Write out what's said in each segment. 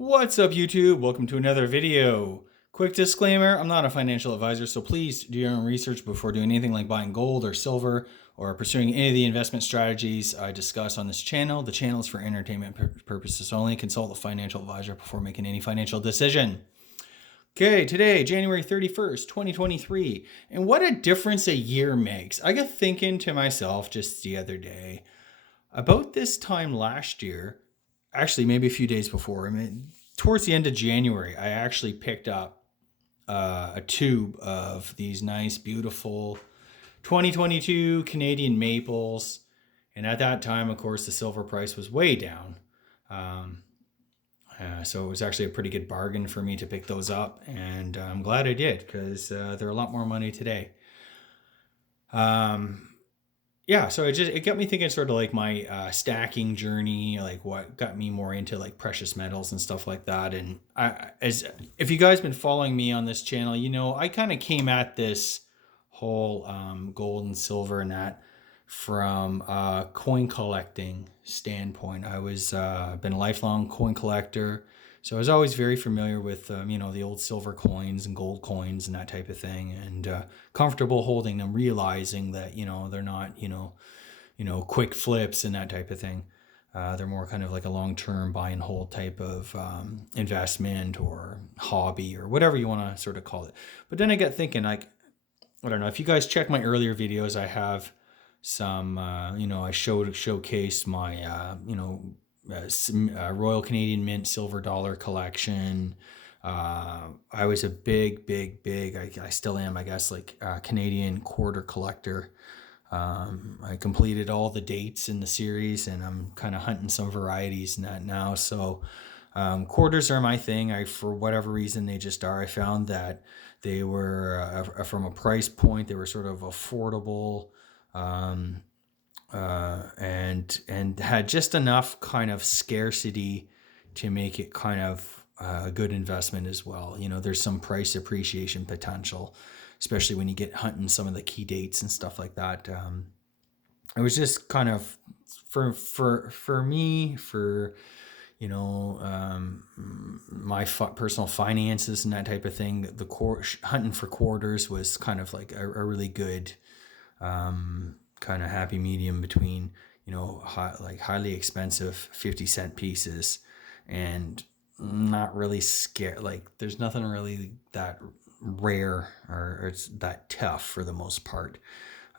What's up, YouTube? Welcome to another video. Quick disclaimer, I'm not a financial advisor, so please do your own research before doing anything like buying gold or silver or pursuing any of the investment strategies I discuss on this channel. The channel is for entertainment purposes only. Consult a financial advisor before making any financial decision. Okay, today, January 31st, 2023. And what a difference a year makes. I got thinking to myself just the other day, about this time last year, actually maybe a few days before, towards the end of January, I actually picked up a tube of these nice, beautiful 2022 Canadian maples. And at that time, of course, the silver price was way down. Um, so it was actually a pretty good bargain for me to pick those up. And I'm glad I did because they're a lot more money today. Yeah, so it got me thinking sort of like my stacking journey, like what got me more into like precious metals and stuff like that. And as if you guys been following me on this channel, I kind of came at this whole gold and silver and that from a coin collecting standpoint. I was been a lifelong coin collector, so I was always very familiar with the old silver coins and gold coins and that type of thing, and comfortable holding them, realizing that they're not quick flips and that type of thing. They're more kind of like a long-term buy and hold type of investment or hobby or whatever you want to sort of call it. But then I got thinking, like, I don't know if you guys check my earlier videos. I have some, I showcased my, Royal Canadian Mint silver dollar collection. I was a big, I still am, I guess, like Canadian quarter collector. I completed all the dates in the series, and I'm kind of hunting some varieties in that now. So quarters are my thing. For whatever reason, they just are. I found that they were from a price point, they were sort of affordable, um, and had just enough kind of scarcity to make it kind of a good investment as well. There's some price appreciation potential, especially when you get hunting some of the key dates and stuff like that. It was just kind of for me, for my personal finances and that type of thing. Hunting for quarters was kind of like a really good kind of happy medium between highly expensive 50-cent pieces and not really scared. Like, there's nothing really that rare or it's that tough for the most part,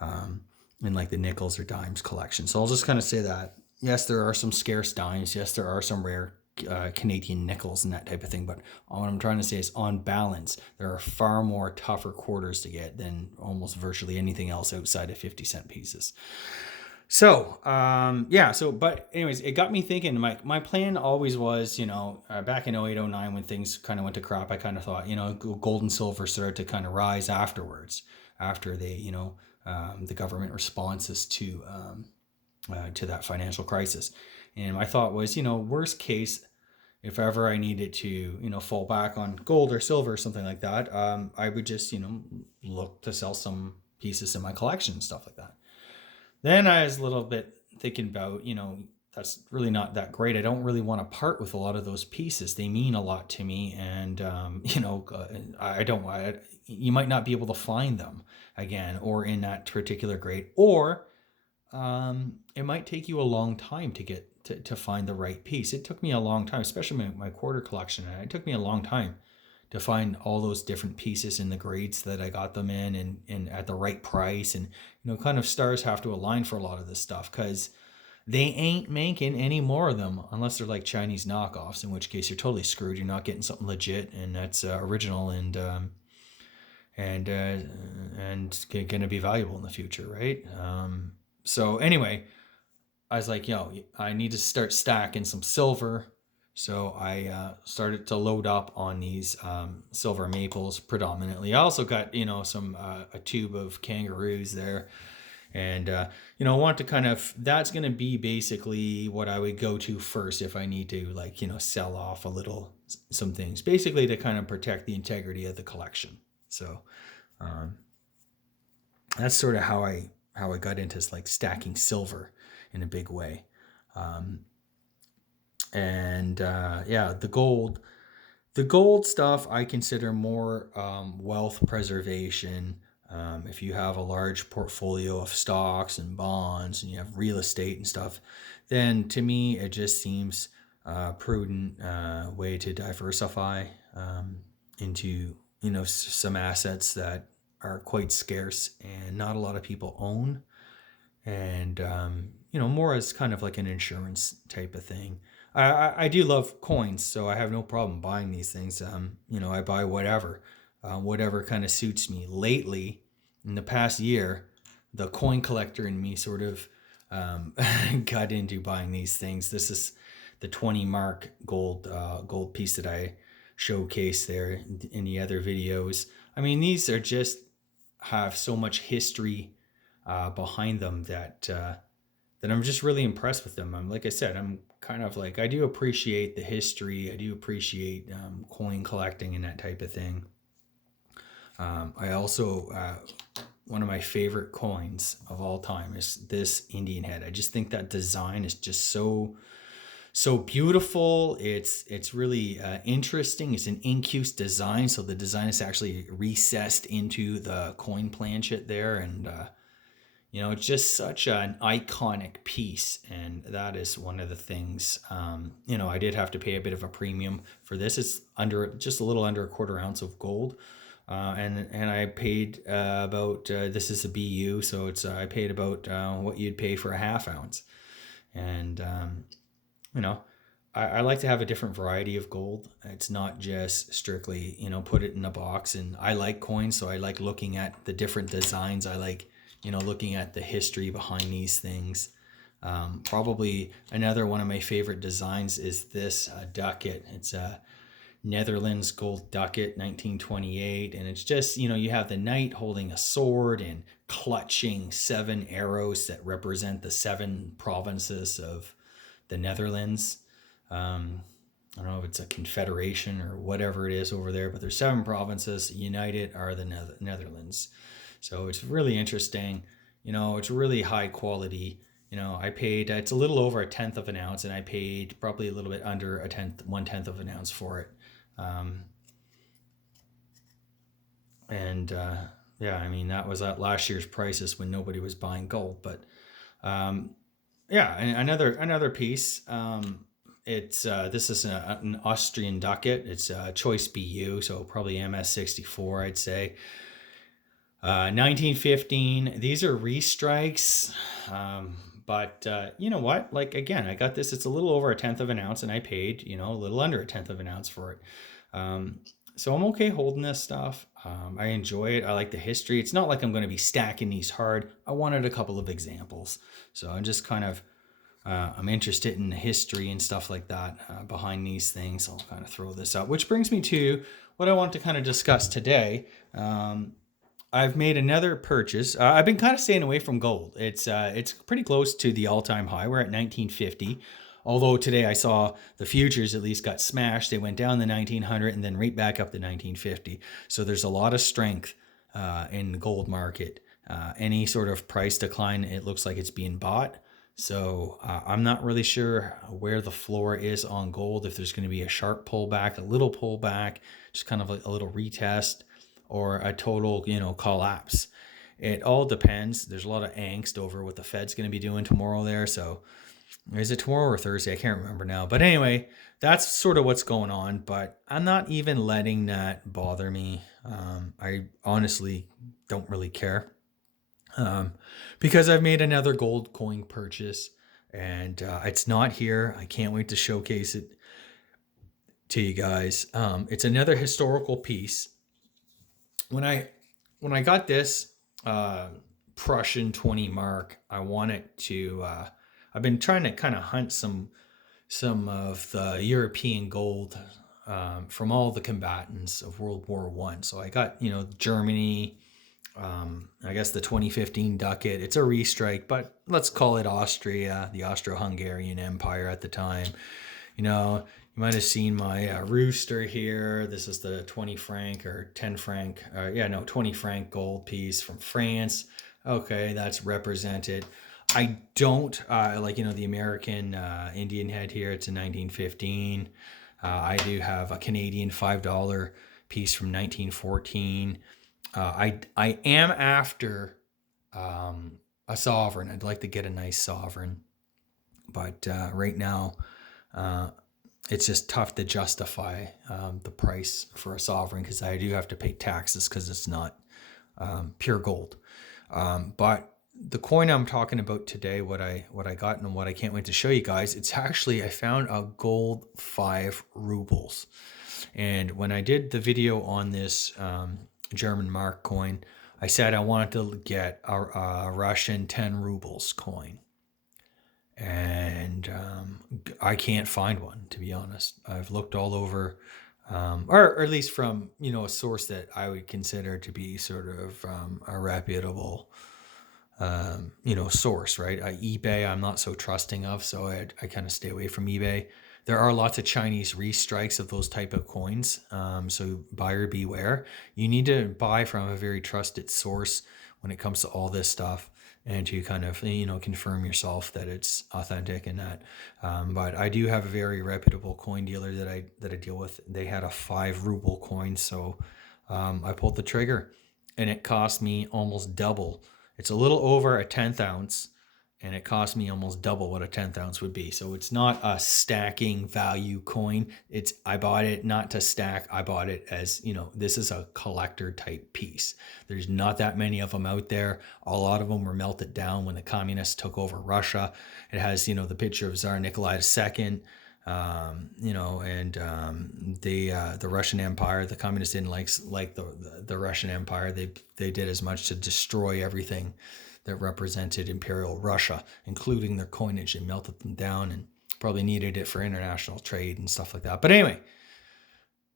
in like the nickels or dimes collection. So I'll just kind of say that yes, there are some scarce dimes. Yes, there are some rare Canadian nickels and that type of thing. But what I'm trying to say is, on balance, there are far more tougher quarters to get than almost virtually anything else outside of 50-cent pieces. So, but anyways, it got me thinking. My plan always was, back in 08, 09, when things kind of went to crap, I kind of thought, gold and silver started to kind of rise afterwards, after they, the government responses to that financial crisis. And my thought was, worst case, if ever I needed to, fall back on gold or silver or something like that, I would just, look to sell some pieces in my collection and stuff like that. Then I was a little bit thinking about, that's really not that great. I don't really want to part with a lot of those pieces. They mean a lot to me. And, you might not be able to find them again or in that particular grade, or it might take you a long time to get to find the right piece. It took me a long time, especially my quarter collection. It took me a long time to find all those different pieces in the grades that I got them in, and at the right price. And, kind of stars have to align for a lot of this stuff, because they ain't making any more of them unless they're like Chinese knockoffs, in which case you're totally screwed. You're not getting something legit and that's original and going to be valuable in the future, right? So anyway, I was like, I need to start stacking some silver. So I started to load up on these silver maples predominantly. I also got, some a tube of kangaroos there. And, I want to kind of, that's going to be basically what I would go to first if I need to, like, sell off some things, basically to kind of protect the integrity of the collection. So that's sort of how I got into like stacking silver in a big way. And yeah, the gold stuff I consider more wealth preservation. If you have a large portfolio of stocks and bonds and you have real estate and stuff, then to me it just seems prudent way to diversify into some assets that are quite scarce and not a lot of people own, and more as kind of like an insurance type of thing. I do love coins, so I have no problem buying these things. I buy whatever kind of suits me. Lately, in the past year, the coin collector in me sort of got into buying these things. This is the 20 mark gold piece that I showcased there in the other videos. I mean, these are just have so much history behind them that I'm just really impressed with them. Like I said, I'm kind of like, I do appreciate the history. I do appreciate coin collecting and that type of thing. I also one of my favorite coins of all time is this Indian head. I just think that design is just so beautiful. It's really interesting. It's an incuse design, so the design is actually recessed into the coin planchet there, and it's just such an iconic piece, and that is one of the things. I did have to pay a bit of a premium for this. It's just a little under a quarter ounce of gold, and I paid about this is a BU, so it's I paid about what you'd pay for a half ounce, and you know. I like to have a different variety of gold. It's not just strictly, put it in a box. And I like coins, so I like looking at the different designs. I like looking at the history behind these things. Probably another one of my favorite designs is this ducat. It's a Netherlands gold ducat, 1928. And it's just, you have the knight holding a sword and clutching 7 arrows that represent the 7 provinces of the Netherlands. I don't know if it's a confederation or whatever it is over there, but there's 7 provinces. United are the Netherlands. So it's really interesting. It's really high quality. I paid, it's a little over a tenth of an ounce, and I paid probably a little bit under 1/10 of an ounce for it. And yeah, I mean, that was at last year's prices when nobody was buying gold. But yeah, and another piece. It's this is an Austrian ducat. It's a choice BU, so probably MS64, I'd say. 1915. These are restrikes, but you know what? Like again, I got this. It's a little over a tenth of an ounce, and I paid a little under a tenth of an ounce for it. So I'm okay holding this stuff. I enjoy it. I like the history. It's not like I'm going to be stacking these hard. I wanted a couple of examples, so I'm just kind of I'm interested in the history and stuff like that behind these things. I'll kind of throw this out, which brings me to what I want to kind of discuss today. I've made another purchase. I've been kind of staying away from gold. It's pretty close to the all-time high. We're at 1950. Although today I saw the futures at least got smashed. They went down to 1900 and then right back up to 1950. So there's a lot of strength in the gold market. Any sort of price decline, it looks like it's being bought. So I'm not really sure where the floor is on gold, if there's going to be a sharp pullback, a little pullback, just kind of like a little retest, or a total, collapse. It all depends. There's a lot of angst over what the Fed's going to be doing tomorrow there. So is it tomorrow or Thursday? I can't remember now. But anyway, that's sort of what's going on. But I'm not even letting that bother me. I honestly don't really care. Because I've made another gold coin purchase, and it's not here. I can't wait to showcase it to you guys. It's another historical piece. When I got this Prussian 20 mark, I wanted to. I've been trying to kind of hunt some of the European gold from all the combatants of World War One. So I got Germany. I guess the 2015 ducat. It's a restrike, but let's call it Austria, the Austro-Hungarian Empire at the time. You might have seen my rooster here. This is the 20 franc or 10 franc. 20 franc gold piece from France. Okay, that's represented. I don't like, the American Indian head here. It's a 1915. I do have a Canadian $5 piece from 1914. I am after a sovereign. I'd like to get a nice sovereign, but right now uh, it's just tough to justify the price for a sovereign because I do have to pay taxes because it's not pure gold. But the coin I'm talking about today, what I got and what I can't wait to show you guys, it's actually, I found a gold 5 rubles. And when I did the video on this German mark coin, I said I wanted to get a Russian 10 rubles coin. And I can't find one, to be honest. I've looked all over, or at least from a source that I would consider to be sort of a reputable source, right? eBay, I'm not so trusting of, so I kind of stay away from eBay. There are lots of Chinese restrikes of those type of coins, so buyer beware. You need to buy from a very trusted source when it comes to all this stuff, and to kind of confirm yourself that it's authentic and that. But I do have a very reputable coin dealer that I deal with. They had a 5 ruble coin, so I pulled the trigger, and it cost me almost double. It's a little over a 10th ounce, and it cost me almost double what a 10th ounce would be. So it's not a stacking value coin. I bought it not to stack. I bought it as, this is a collector type piece. There's not that many of them out there. A lot of them were melted down when the communists took over Russia. It has, the picture of Tsar Nikolai II. And the Russian Empire. The communists didn't like the Russian Empire. They did as much to destroy everything that represented Imperial Russia, including their coinage, and melted them down, and probably needed it for international trade and stuff like that. But anyway,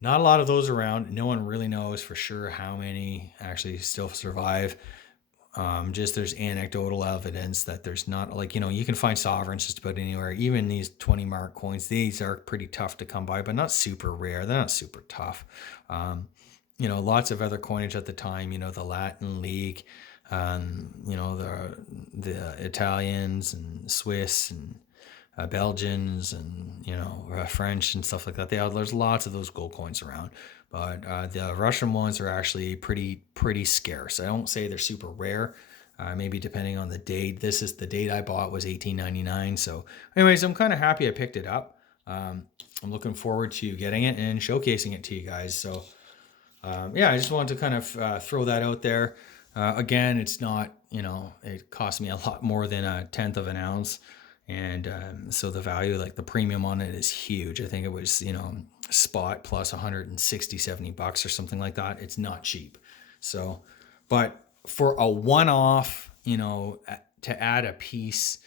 not a lot of those around. No one really knows for sure how many actually still survive. Just there's anecdotal evidence that there's not, you can find sovereigns just about anywhere. Even these 20 mark coins, these are pretty tough to come by, but not super rare. They're not super tough. Lots of other coinage at the time, the Latin League, the Italians and Swiss and Belgians and French and stuff like that. There's lots of those gold coins around, but the Russian ones are actually pretty scarce. I don't say they're super rare. Maybe depending on the date. This is the date I bought was 1899. So, anyways, I'm kind of happy I picked it up. I'm looking forward to getting it and showcasing it to you guys. So, I just wanted to kind of throw that out there. Again, it's not, it cost me a lot more than a 1/10 of an ounce. And so the value, like the premium on it, is huge. I think it was, spot plus 160, 70 bucks or something like that. It's not cheap. So, but for a one-off, to add a piece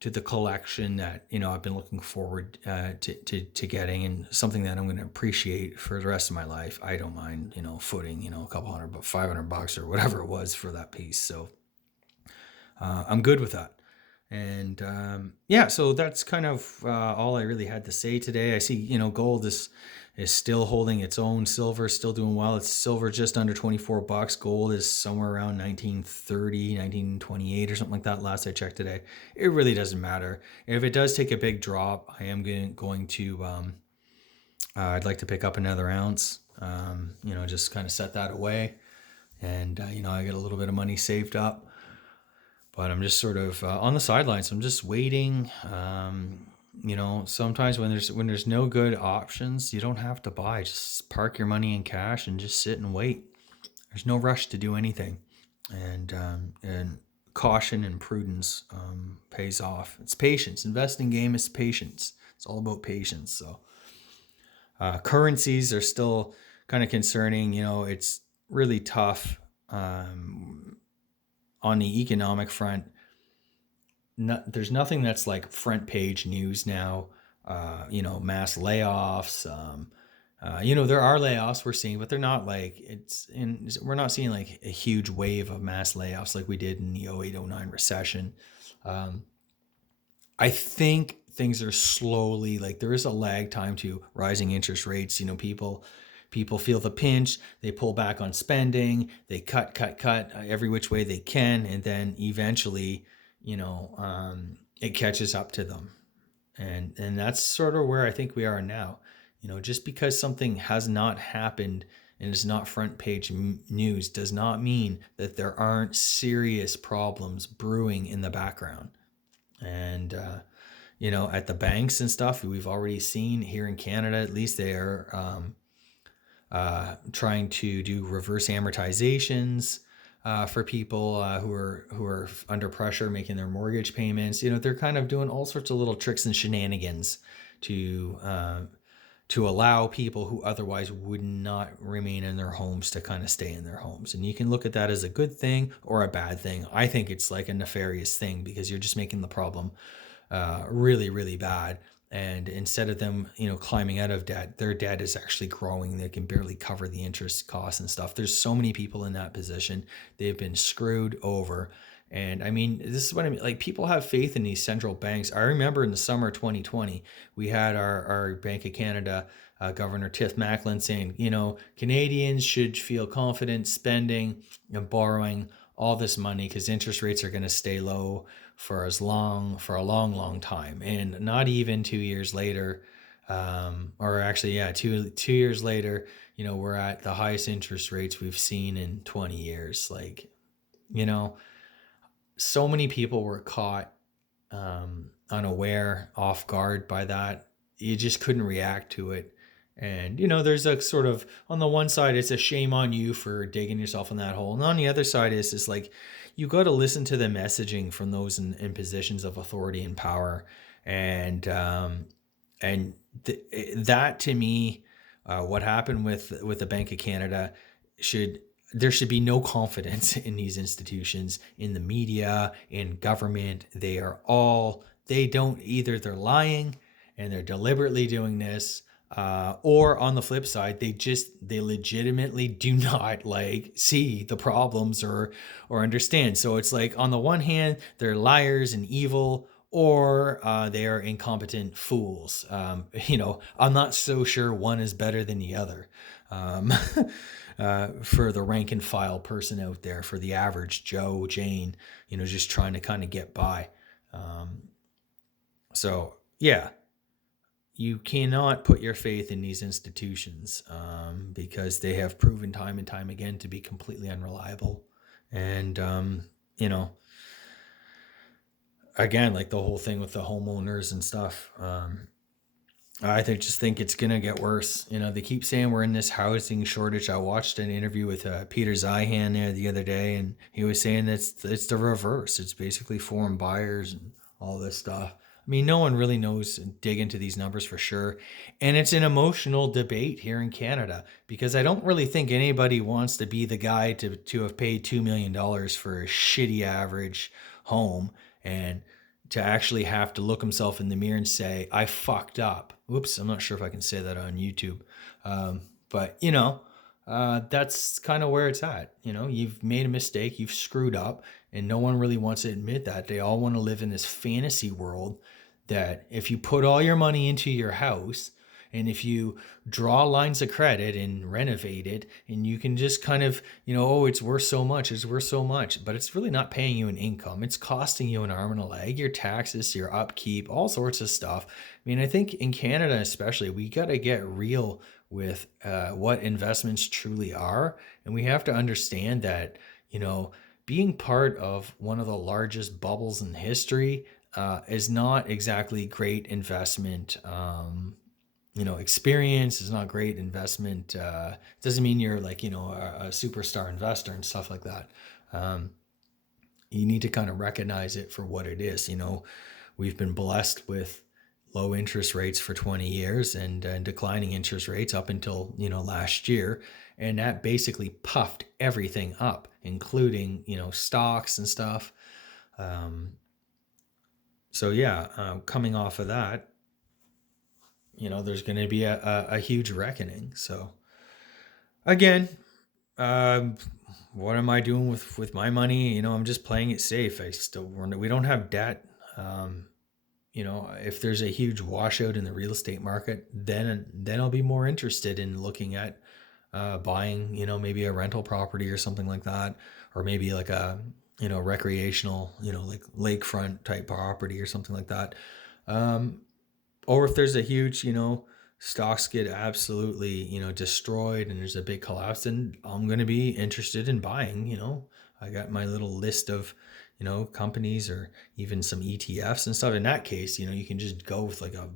to the collection that, I've been looking forward to getting, and something that I'm going to appreciate for the rest of my life, I don't mind, footing, a couple hundred, but 500 bucks or whatever it was for that piece. So I'm good with that. And so that's kind of all I really had to say today. I see, gold is still holding its own. Silver is still doing well. It's silver just under 24 bucks. Gold is somewhere around 1930, 1928 or something like that. Last I checked today. It really doesn't matter. If it does take a big drop, I am going to, I'd like to pick up another ounce, just kind of set that away. And, I get a little bit of money saved up. But I'm just sort of on the sidelines. I'm just waiting. Sometimes when there's no good options, you don't have to buy. Just park your money in cash and just sit and wait. There's no rush to do anything, and caution and prudence pays off. It's patience. Investing game is patience. It's all about patience. So currencies are still kind of concerning. It's really tough. On the economic front, there's nothing that's like front page news now. Mass layoffs. There are layoffs we're seeing, but they're not like we're not seeing like a huge wave of mass layoffs like we did in the 08-09 recession. I think things are slowly, like there is a lag time to rising interest rates. People feel the pinch, they pull back on spending, they cut every which way they can. And then eventually, it catches up to them. And that's sort of where I think we are now. Just because something has not happened and is not front page news does not mean that there aren't serious problems brewing in the background. And at the banks and stuff, we've already seen here in Canada, at least, they are trying to do reverse amortizations for people who are under pressure making their mortgage payments. They're kind of doing all sorts of little tricks and shenanigans to allow people who otherwise would not remain in their homes to kind of stay in their homes. And you can look at that as a good thing or a bad thing. I think it's like a nefarious thing, because you're just making the problem really, really bad. And instead of them, climbing out of debt, their debt is actually growing. They can barely cover the interest costs and stuff. There's so many people in that position. They've been screwed over. And I mean, this is what I mean. Like, people have faith in these central banks. I remember in the summer of 2020, we had our Bank of Canada Governor Tiff Macklin saying, Canadians should feel confident spending and borrowing all this money because interest rates are going to stay low for a long, long time. And not even 2 years later, or actually, yeah, two years later, we're at the highest interest rates we've seen in 20 years. Like, so many people were caught unaware, off guard by that. You just couldn't react to it. And, there's a sort of, on the one side, it's a shame on you for digging yourself in that hole. And on the other side is like, you got to listen to the messaging from those in positions of authority and power. And that, to me, what happened with the Bank of Canada, there should be no confidence in these institutions, in the media, in government. They're lying and they're deliberately doing this. Or on the flip side, they legitimately do not see the problems or understand. So it's like, on the one hand, they're liars and evil, or they are incompetent fools. I'm not so sure one is better than the other. For the rank and file person out there, for the average Joe, Jane, just trying to kind of get by. So yeah, you cannot put your faith in these institutions because they have proven time and time again to be completely unreliable. And, again, like the whole thing with the homeowners and stuff, I think it's going to get worse. They keep saying we're in this housing shortage. I watched an interview with Peter Zeihan there the other day, and he was saying it's the reverse. It's basically foreign buyers and all this stuff. I mean, no one really knows and dig into these numbers for sure. And it's an emotional debate here in Canada, because I don't really think anybody wants to be the guy to have paid $2 million for a shitty average home, and to actually have to look himself in the mirror and say, I fucked up. Whoops, I'm not sure if I can say that on YouTube. But, that's kind of where it's at. You've made a mistake, you've screwed up, and no one really wants to admit that. They all want to live in this fantasy world that if you put all your money into your house, and if you draw lines of credit and renovate it, and you can just kind of, it's worth so much, but it's really not paying you an income. It's costing you an arm and a leg, your taxes, your upkeep, all sorts of stuff. I mean, I think in Canada especially, we got to get real with what investments truly are. And we have to understand that, being part of one of the largest bubbles in history is not exactly great investment. Experience is not great investment. Doesn't mean you're like, a superstar investor and stuff like that. You need to kind of recognize it for what it is. We've been blessed with low interest rates for 20 years and declining interest rates up until, last year. And that basically puffed everything up, including, stocks and stuff. Coming off of that, there's going to be a huge reckoning. So again, what am I doing with my money? I'm just playing it safe. We don't have debt. If there's a huge washout in the real estate market, then I'll be more interested in looking at buying, maybe a rental property or something like that, or maybe like a recreational, like lakefront type property or something like that. Um, or if there's a huge, stocks get absolutely, destroyed and there's a big collapse, then I'm going to be interested in buying. I got my little list of, companies or even some ETFs and stuff. In that case, you can just go with like a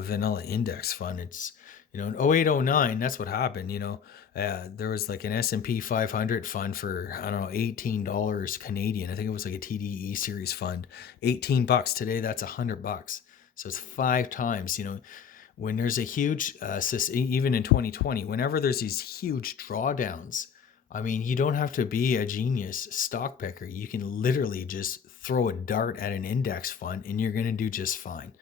vanilla index fund. It's, in 08, 09, that's what happened. There was like an S&P 500 fund for, I don't know, $18 Canadian. I think it was like a TDE series fund. $18 today, that's $100. So it's 5 times, when there's a huge, even in 2020, whenever there's these huge drawdowns, I mean, you don't have to be a genius stock picker. You can literally just throw a dart at an index fund and you're going to do just fine.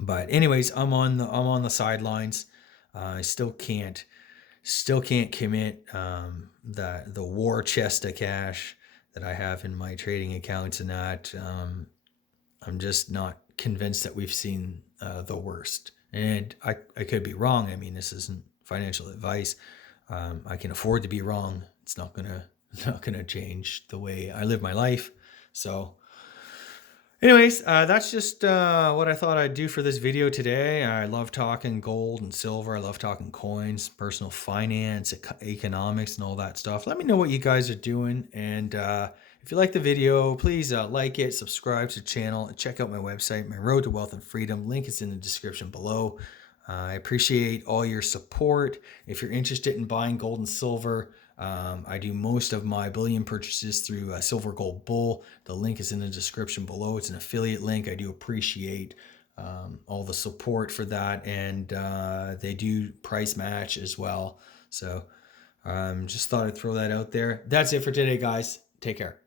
But anyways, I'm on the sidelines. I still can't commit the war chest of cash that I have in my trading accounts and that. I'm just not convinced that we've seen the worst. And I could be wrong. I mean, this isn't financial advice. I can afford to be wrong. It's not gonna change the way I live my life. So, anyways, that's just what I thought I'd do for this video today. I love talking gold and silver. I love talking coins, personal finance, economics, and all that stuff. Let me know what you guys are doing. And if you like the video, please like it, subscribe to the channel, and check out my website, My Road to Wealth and Freedom. Link is in the description below. I appreciate all your support. If you're interested in buying gold and silver, I do most of my bullion purchases through Silver Gold Bull. The link is in the description below. It's an affiliate link. I do appreciate all the support for that, and they do price match as well. So just thought I'd throw that out there. That's it for today, guys. Take care.